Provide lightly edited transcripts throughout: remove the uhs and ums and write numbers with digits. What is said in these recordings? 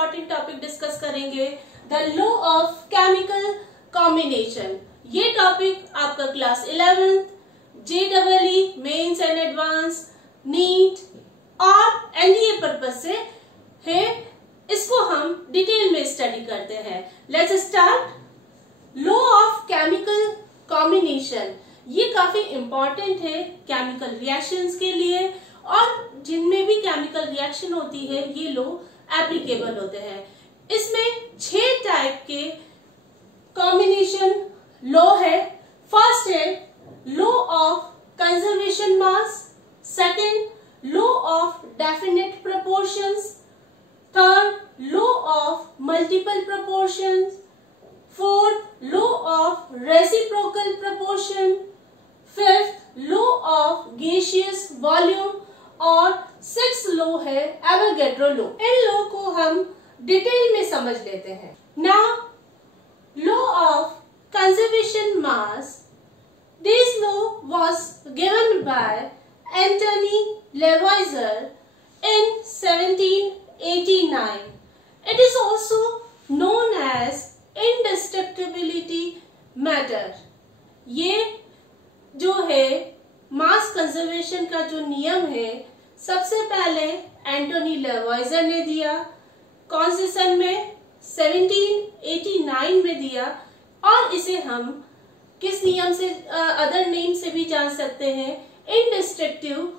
Important topic discuss करेंगे, the law of chemical combination. ये टॉपिक आपका class 11th JEE mains and advance, NEET और एनडीए पर्पज से है। इसको हम डिटेल में स्टडी करते हैं। Let's start. Law of chemical combination ये काफी इंपॉर्टेंट है केमिकल रिएक्शंस के लिए, और जिनमें भी केमिकल रिएक्शन होती है ये लॉ एप्लीकेबल होते हैं। इसमें 6 टाइप के कॉम्बिनेशन लॉ है। फर्स्ट है law of conservation mass, second law of definite proportions, third law of multiple proportions, fourth law of reciprocal proportion, fifth law of gaseous volume और सिक्स्थ लॉ है Avogadro law. इन law को हम detail में समझ लेते हैं। Now law of conservation mass, this law was given by Antoine Lavoisier in 1789. It is also known as indestructibility matter. ये जो है मास कंजर्वेशन का जो नियम है, सबसे पहले एंटोनी लेवाइजर ने दिया। कौन से सन में? 1789 में दिया। और इसे हम किस नियम से, अदर नेम से भी जान सकते हैं, इंडिस्ट्रक्टिव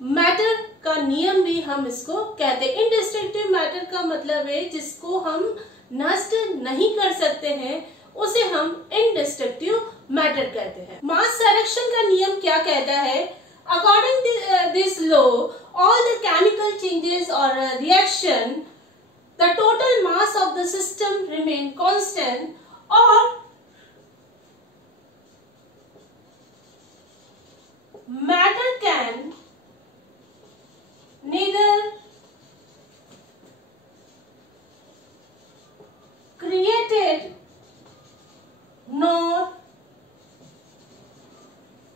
मैटर का नियम भी हम इसको कहते हैं। इंडिस्ट्रक्टिव मैटर का मतलब है जिसको हम नष्ट नहीं कर सकते हैं, उसे हम इंडिस्ट्रक्टिव मैटर कहते हैं। मास संरक्षण का नियम क्या कहता है? According this law, all the chemical changes और reaction, the total mass of the system remain constant, और matter can neither created nor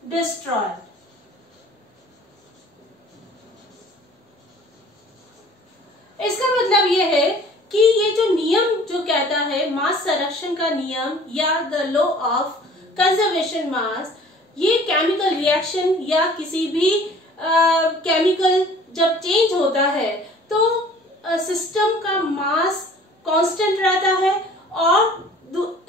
destroyed. इसका मतलब यह है कि ये जो नियम जो कहता है मास संरक्षण का नियम या द लॉ ऑफ कंजर्वेशन मास, ये केमिकल रिएक्शन या किसी भी केमिकल जब चेंज होता है तो सिस्टम का मास कांस्टेंट रहता है। और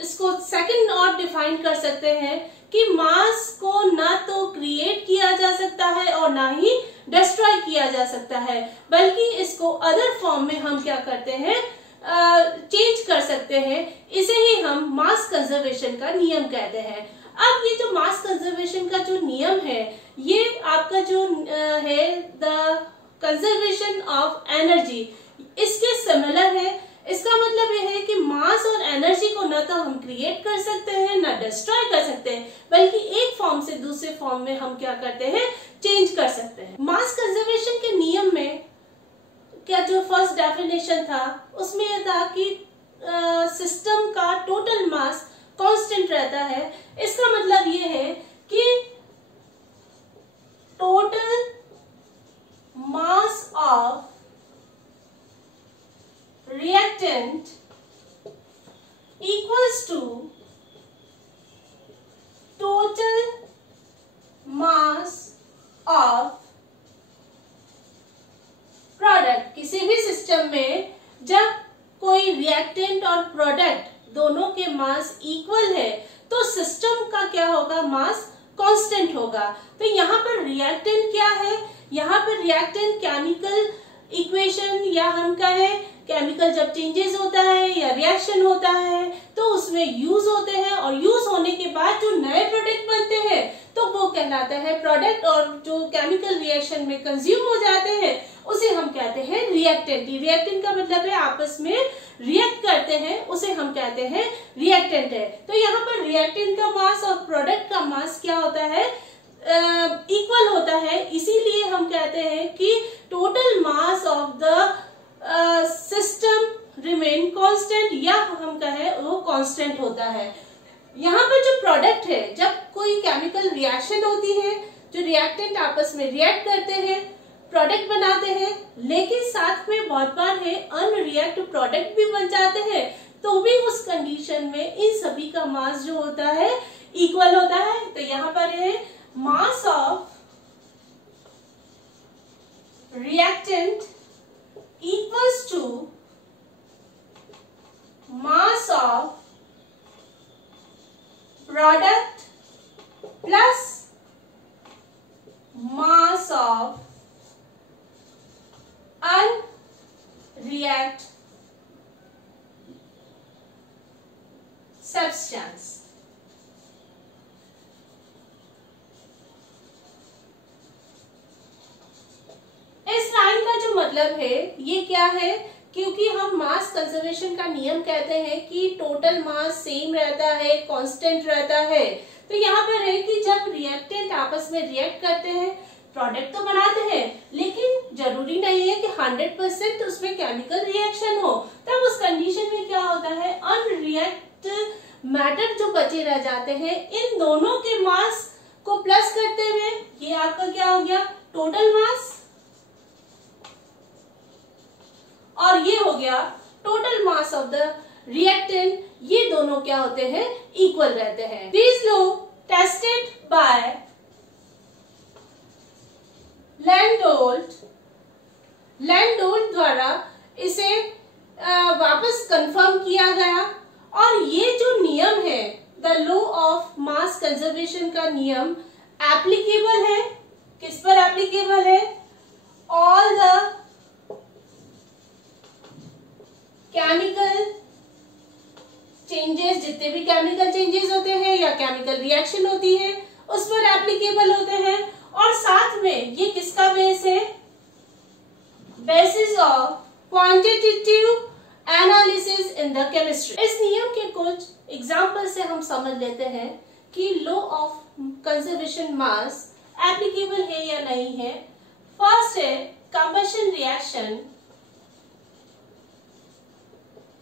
इसको सेकंड और डिफाइन कर सकते हैं कि मास को ना तो क्रिएट किया जा सकता है और ना ही डिस्ट्रॉय किया जा सकता है, बल्कि इसको अदर फॉर्म में हम क्या करते हैं, चेंज कर सकते हैं। इसे ही हम मास कंजर्वेशन का नियम कहते हैं। अब ये जो मास कंजर्वेशन का जो नियम है, ये आपका जो है द कंजर्वेशन ऑफ एनर्जी, इसके सिमिलर है। इसका मतलब यह है कि मास और एनर्जी को न तो हम क्रिएट कर सकते हैं न डिस्ट्रॉय कर सकते हैं, बल्कि एक फॉर्म से दूसरे फॉर्म में हम क्या करते हैं, चेंज कर सकते हैं। मास कंजर्वेशन के नियम में क्या जो फर्स्ट डेफिनेशन था उसमें यह था कि सिस्टम का टोटल मास कांस्टेंट रहता है। इसका मतलब ये है कि total mass of reactant equals to total mass of product। किसी भी सिस्टम में जब कोई रिएक्टेंट और प्रोडक्ट दोनों के मास इक्वल है तो सिस्टम का क्या होगा, मास कांस्टेंट होगा। तो यहाँ पर रिएक्टेंट क्या है? यहाँ पर रिएक्टेंट केमिकल इक्वेशन या हम कहें केमिकल जब चेंजेस होता है या रिएक्शन होता है तो उसमें यूज होते हैं, और यूज होने के बाद जो नए प्रोडक्ट बनते हैं तो वो कहलाता है प्रोडक्ट, और जो केमिकल रिएक्शन में कंज्यूम हो जाते हैं उसे हम कहते हैं रिएक्टेंट। रिएक्टेंट का मतलब है आपस में रिएक्ट करते हैं, उसे हम कहते हैं रिएक्टेंट है। तो यहाँ पर रिएक्टेंट का मास और प्रोडक्ट का मास क्या होता है, इक्वल होता है। इसीलिए हम कहते हैं कि total mass of the system remain constant, या हम कहें वो कांस्टेंट होता है। यहाँ पर जो प्रोडक्ट है, जब कोई केमिकल रिएक्शन होती है, जो रिएक्टेंट आपस में रिएक्ट करते हैं, प्रोडक्ट बनाते हैं, लेकिन साथ में बहुत बार है अनरिएक्ट प्रोडक्ट भी बन जाते हैं, तो भी उस कंडीशन में इन सभी का मास जो होता है इक्वल होता है। तो यहाँ पर है mass of reactant equals to mass of product plus mass of unreact substance। इस लाइन का जो मतलब है ये क्या है, क्योंकि हम मास कंजर्वेशन का नियम कहते हैं कि टोटल मास सेम रहता है, कांस्टेंट रहता है। तो यहाँ पर है कि जब रिएक्टेंट आपस में रिएक्ट करते हैं, प्रोडक्ट तो बनाते हैं, लेकिन जरूरी नहीं है कि 100% उसमें केमिकल रिएक्शन हो। तब उस कंडीशन में क्या होता है, अनरिएक्ट मैटर जो बचे रह जाते हैं, इन दोनों के मास को प्लस करते हुए ये आपका क्या हो गया, टोटल मास, और ये हो गया total mass of the reactant. ये दोनों क्या होते हैं, इक्वल रहते हैं। दिस लॉ टेस्टेड बाय लैंडोल्ट द्वारा इसे वापस कंफर्म किया गया, और ये जो नियम है, the law of mass conservation का नियम एप्लीकेबल है, किस पर एप्लीकेबल है, ऑल द केमिकल चेंजेस, जितने भी केमिकल चेंजेस होते हैं या केमिकल रिएक्शन होती है उस पर एप्लीकेबल होते हैं। और साथ में ये किसका बेस है, basis of quantitative analysis in the chemistry. इस नियम के कुछ एग्जांपल से हम समझ लेते हैं कि law of conservation mass applicable है या नहीं है। फर्स्ट है कंबशन रिएक्शन।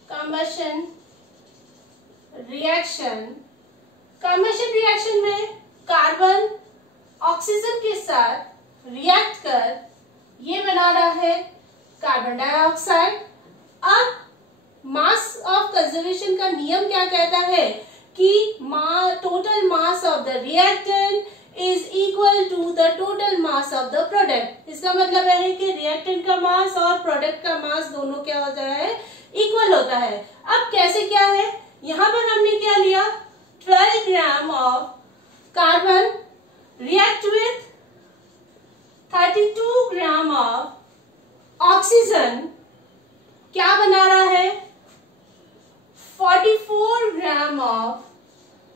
कंबशन रिएक्शन में कार्बन ऑक्सीजन के साथ रिएक्ट कर ये बना रहा है कार्बन डाइऑक्साइड। अब मास ऑफ कंजर्वेशन का नियम क्या कहता है कि total mass of the reactant is equal to the total mass of the product. इसका मतलब है कि रिएक्टेंट का मास और प्रोडक्ट का मास दोनों क्या होता है, इक्वल होता है। अब कैसे क्या है, यहाँ पर हमने क्या लिया, 12 gram of carbon react with 32 gram of oxygen, क्या बना रहा है, 44 ग्राम ऑफ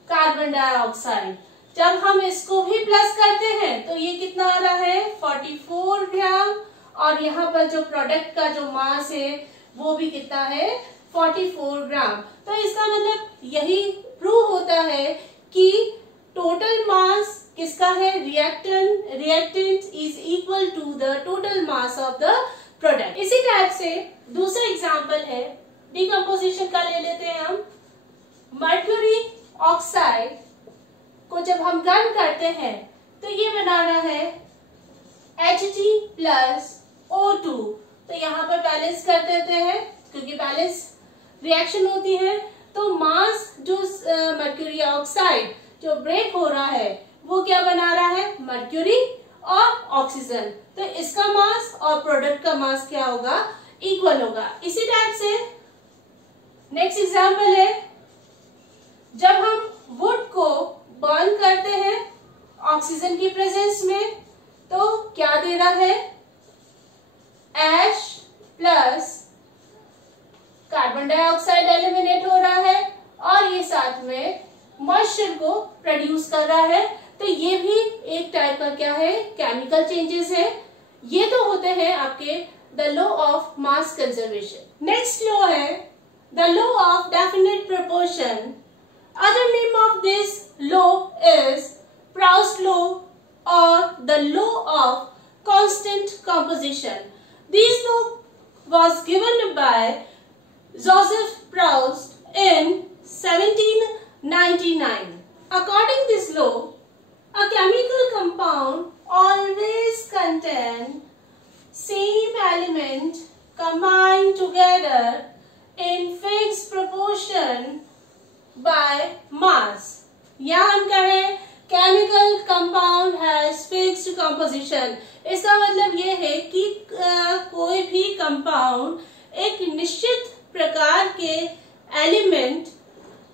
कार्बन डाइऑक्साइड। जब हम इसको भी प्लस करते हैं तो ये कितना आ रहा है, 44 ग्राम, और यहाँ पर जो प्रोडक्ट का जो मास है वो भी कितना है, 44 ग्राम। तो इसका मतलब यही प्रूव होता है कि टोटल मास किसका है, reactant is equal to the total mass of the product. इसी टाइप से दूसरा एग्जांपल है डिकम्पोजिशन का, ले लेते हैं हम। मर्क्यूरी ऑक्साइड को जब हम गर्म करते हैं तो ये बना रहा है Hg+O2। तो यहाँ पर बैलेंस कर देते हैं, क्योंकि बैलेंस रिएक्शन होती है। तो मास जो मर्क्यूरी ऑक्साइड जो ब्रेक हो रहा है वो क्या बना रहा है, मर्क्यूरी और ऑक्सीजन। तो इसका मास और प्रोडक्ट का मास क्या होगा, इक्वल होगा। इसी टाइप से नेक्स्ट एग्जांपल है, जब हम वुड को बर्न करते हैं ऑक्सीजन की प्रेजेंस में तो क्या दे रहा है, ऐश प्लस कार्बन डाइऑक्साइड एलिमिनेट हो रहा है, और ये साथ में मॉइस्चर को प्रोड्यूस कर रहा है। तो ये भी एक टाइप का क्या है, केमिकल चेंजेस है। ये तो होते हैं आपके the law of mass conservation. Next law है the law of definite proportion. Other name of this law is Proust law or the law of constant composition. This law was given by Joseph Proust in 1799. According to this law, a chemical compound always contains same element combined together in fixed proportion by mass। या हम कहें chemical compound has fixed composition। इसका मतलब ये है कि कोई भी कंपाउंड एक निश्चित प्रकार के एलिमेंट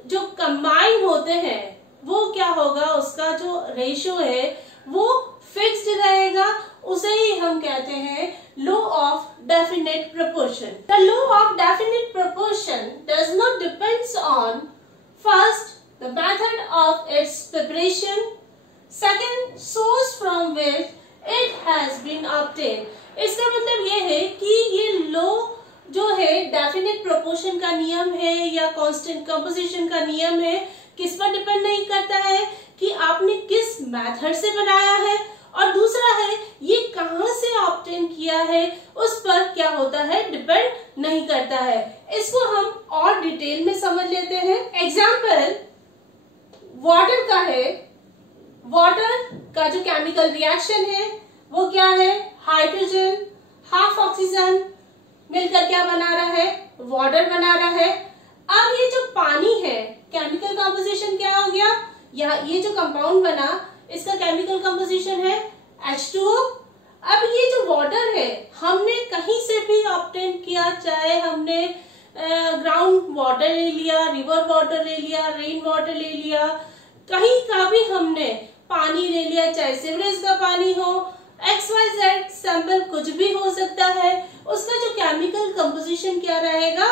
जो कंबाइन होते हैं वो क्या होगा, उसका जो रेशियो है वो फिक्स्ड रहेगा, उसे ही हम कहते हैं law of definite proportion. The law of definite proportion does not depends on first the method of its preparation, second source from which it has been obtained. इसका मतलब ये है कि ये लॉ जो है डेफिनेट प्रोपोर्शन का नियम है या कांस्टेंट कंपोजिशन का नियम है, किस पर डिपेंड नहीं करता है कि आपने किस मेथड से बनाया है, और दूसरा है ये कहां से ऑब्टेन किया है, उस पर क्या होता है डिपेंड नहीं करता है। इसको हम और डिटेल में समझ लेते हैं। एग्जाम्पल वाटर का है। वाटर का जो केमिकल रिएक्शन है वो क्या है, हाइड्रोजन हाफ ऑक्सीजन मिलकर क्या बना रहा है, वाटर बना रहा है। अब ये जो पानी है, केमिकल कंपोजिशन क्या हो गया, ये जो कंपाउंड बना इसका केमिकल कंपोजिशन है H2O। अब ये जो वाटर है हमने कहीं से भी ऑब्टेन किया, चाहे हमने ग्राउंड वाटर ले लिया, रिवर वाटर ले लिया, रेन वाटर ले लिया, कहीं का भी हमने पानी ले लिया, चाहे सीवरेज का पानी हो, XYZ सैंपल कुछ भी हो सकता है, उसका जो केमिकल कंपोजिशन क्या रहेगा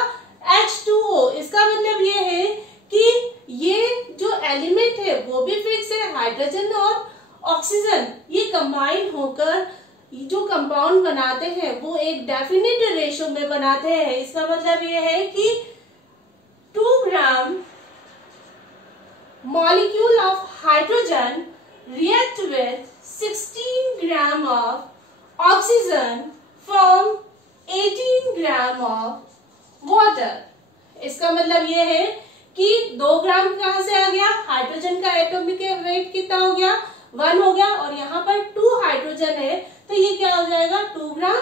H2O। इसका मतलब ये है कि ये जो एलिमेंट है वो भी फिक्स है, हाइड्रोजन और ऑक्सीजन ये कंबाइन होकर जो कंपाउंड बनाते हैं वो एक डेफिनेट रेशियो में बनाते हैं। इसका मतलब ये है कि 2 ग्राम molecule of hydrogen react with 16 gram of oxygen from 18 gram of water। इसका मतलब ये है कि 2 ग्राम कहां से आ गया, हाइड्रोजन का एटॉमिक वेट कितना हो गया, 1 हो गया, और यहाँ पर 2 हाइड्रोजन है तो ये क्या हो जाएगा 2 ग्राम।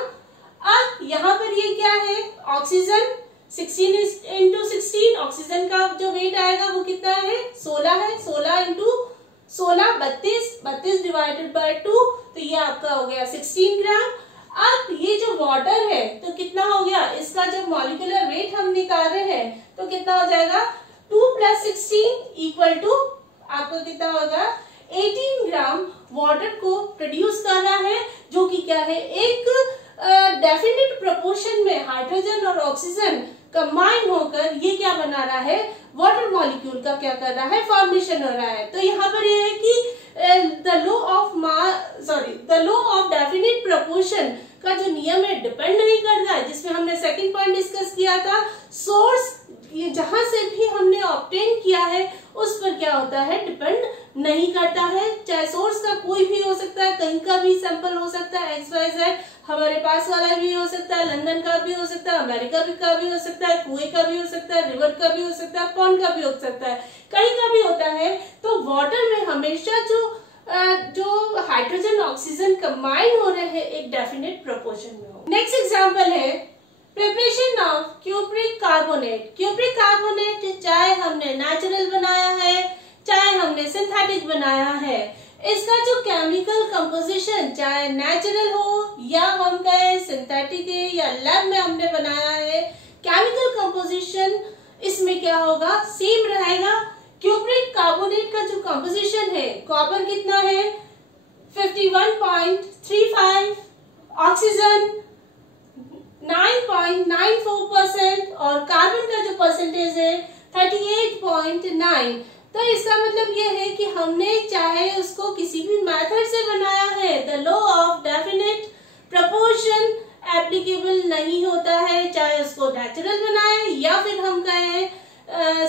अब यहाँ पर ये क्या है, ऑक्सीजन 16 इंटू 16, ऑक्सीजन का जो वेट आएगा वो कितना है 16 है, 16 इंटू 16 32 डिवाइडेड बाय 2, तो ये आपका हो गया 16 ग्राम। अब ये जो वाटर है तो कितना हो गया, इसका जब मॉलिक्यूलर वेट हम निकाल रहे हैं तो कितना हो जाएगा 2 + 16 इक्वल टू आपको कितना होगा 18 ग्राम वाटर को प्रोड्यूस कर रहा है, जो कि क्या है एक डेफिनेट प्रोपोर्शन में हाइड्रोजन और ऑक्सीजन कंबाइन होकर ये क्या बना रहा है, वाटर मॉलिक्यूल का क्या कर रहा है, फॉर्मेशन हो रहा है। तो यहाँ पर ये है कि the law of definite proportion का जो नियम है डिपेंड नहीं करता है, जिसमें हमने सेकंड पॉइंट डिस्कस किया था, सोर्स ये जहां से भी हमने ऑब्टेन किया है उस पर क्या होता है डिपेंड नहीं करता है। चाहे सोर्स का कोई भी हो सकता है, कहीं का भी सैंपल हो सकता है, XYZ हमारे पास वाला भी हो सकता है, लंदन का भी हो सकता है, अमेरिका का भी हो सकता है, कुएं का भी हो सकता है, रिवर का भी हो सकता है, पॉन्ड का भी हो सकता है, कहीं का भी होता है। तो वाटर में हमेशा जो हाइड्रोजन ऑक्सीजन कंबाइन हो रहे हैं एक डेफिनेट प्रोपोर्शन में हो। नेक्स्ट एग्जांपल है preparation of cupric carbonate. Cupric carbonate चाहे हमने नेचुरल बनाया है चाहे हमने सिंथेटिक बनाया है, इसका जो केमिकल कंपोजिशन चाहे नेचुरल हो या हम कहें सिंथेटिक है या लैब में हमने बनाया है, केमिकल कंपोजिशन इसमें क्या होगा सेम रहेगा। क्यूप्रिक कार्बोनेट का जो कंपोजिशन है, कॉपर कितना है 51.35, ऑक्सीजन 9.94% और कार्बन का जो परसेंटेज है 38.9। तो इसका मतलब ये है कि हमने चाहे उसको किसी भी मेथड से बनाया है, the law of definite proportion applicable नहीं होता है, चाहे उसको नेचुरल बनाए या फिर हम कहें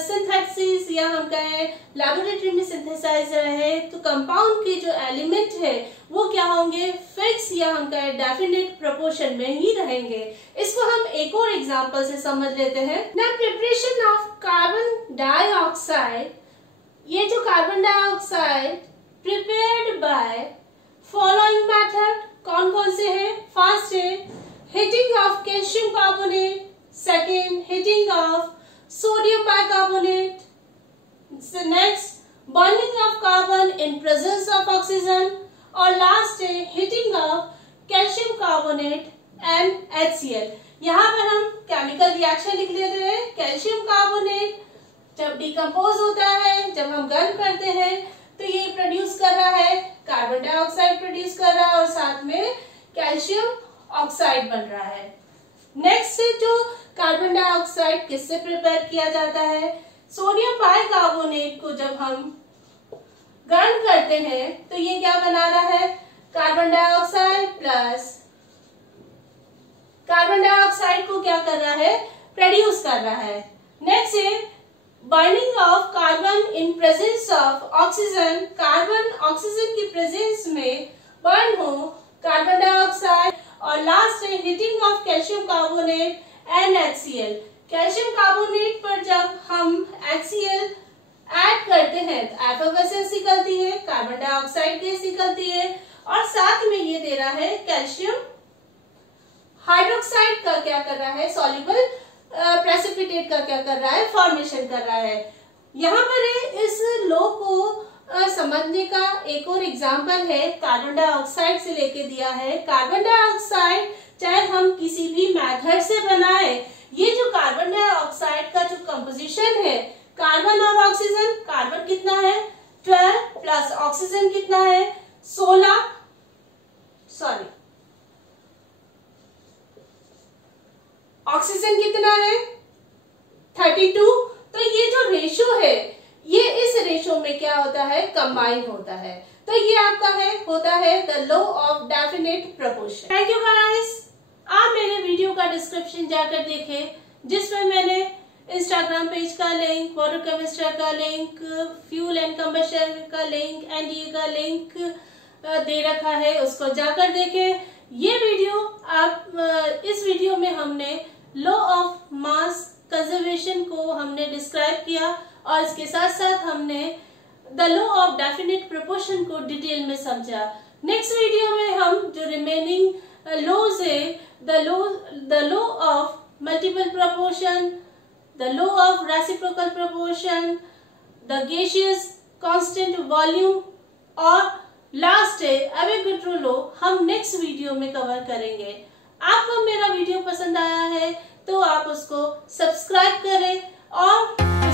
सिंथेसिस या हम कहें लैबोरेटरी में सिंथेसाइज रहे, तो कंपाउंड के जो एलिमेंट है वो क्या होंगे फिक्स या हम कहें डेफिनेट प्रोपोर्शन में ही रहेंगे। इसको हम एक और एग्जांपल से समझ लेते हैं ना। प्रिपरेशन ऑफ कार्बन डाइऑक्साइड, ये जो carbon dioxide prepared by following method कौन कौन से हैं, फर्स्ट है heating of calcium carbonate, second heating of sodium bicarbonate, so next burning of carbon in presence of oxygen, और लास्ट है heating of calcium carbonate and HCl। यहाँ पर हम केमिकल रिएक्शन लिख लेते हैं। कैल्शियम कार्बोनेट जब डिकम्पोज होता है, जब हम गर्म करते हैं तो ये प्रोड्यूस कर रहा है कार्बन डाइऑक्साइड प्रोड्यूस कर रहा है और साथ में कैल्शियम ऑक्साइड बन रहा है। नेक्स्ट जो कार्बन डाइऑक्साइड किससे प्रिपेयर किया जाता है, सोडियम बाइकार्बोनेट को जब हम गर्म करते हैं तो ये क्या बना रहा है, carbon dioxide plus carbon dioxide को क्या कर रहा है, प्रोड्यूस कर रहा है। नेक्स्ट है burning of carbon in presence of oxygen, carbon oxygen की प्रेजेंस में बर्न हो कार्बन डाइऑक्साइड, और लास्ट है heating of calcium carbonate and HCl। Calcium carbonate पर जब हम HCl ऐड करते हैं तो एफ गैस निकलती है, कार्बन डाइऑक्साइड गैस निकलती है और साथ में ये दे रहा है कैल्शियम हाइड्रोक्साइड का क्या कर रहा है, सॉल्युबल प्रेसिपिटेट का क्या कर रहा है, फॉर्मेशन कर रहा है। यहाँ पर इस लॉ को समझने का एक और एग्जांपल है, कार्बन डाइऑक्साइड से लेके दिया है। कार्बन डाइऑक्साइड चाहे हम किसी भी मेथड से बनाए, ये जो कार्बन डाइऑक्साइड का जो कंपोजिशन है, कार्बन और ऑक्सीजन, कार्बन कितना है 12 प्लस ऑक्सीजन कितना है 16, ऑक्सीजन कितना है 32। तो ये जो रेशो है, ये इस रेशो में क्या होता है, कंबाइन होता है। तो ये आपका होता है the law of definite proportion. Thank you guys. आप मेरे वीडियो का डिस्क्रिप्शन जाकर देखें, जिसमें मैंने इंस्टाग्राम पेज का लिंक, वाटर केमिस्ट्री का लिंक, फ्यूल एंड कंबशन का लिंक, एनडीए का लिंक दे रखा है, उसको जाकर देखें। ये वीडियो इस वीडियो में हमने लॉ ऑफ मास कंजर्वेशन को हमने डिस्क्राइब किया और इसके साथ साथ हमने the law of definite proportion को डिटेल में समझा। नेक्स्ट वीडियो में हम जो रिमेनिंग लॉज है, the law of multiple proportion, the law of reciprocal proportion, the gaseous constant volume और लास्ट है एवोगाड्रो लॉ, हम नेक्स्ट वीडियो में कवर करेंगे। आपको मेरा वीडियो पसंद आया है तो आप उसको सब्सक्राइब करें और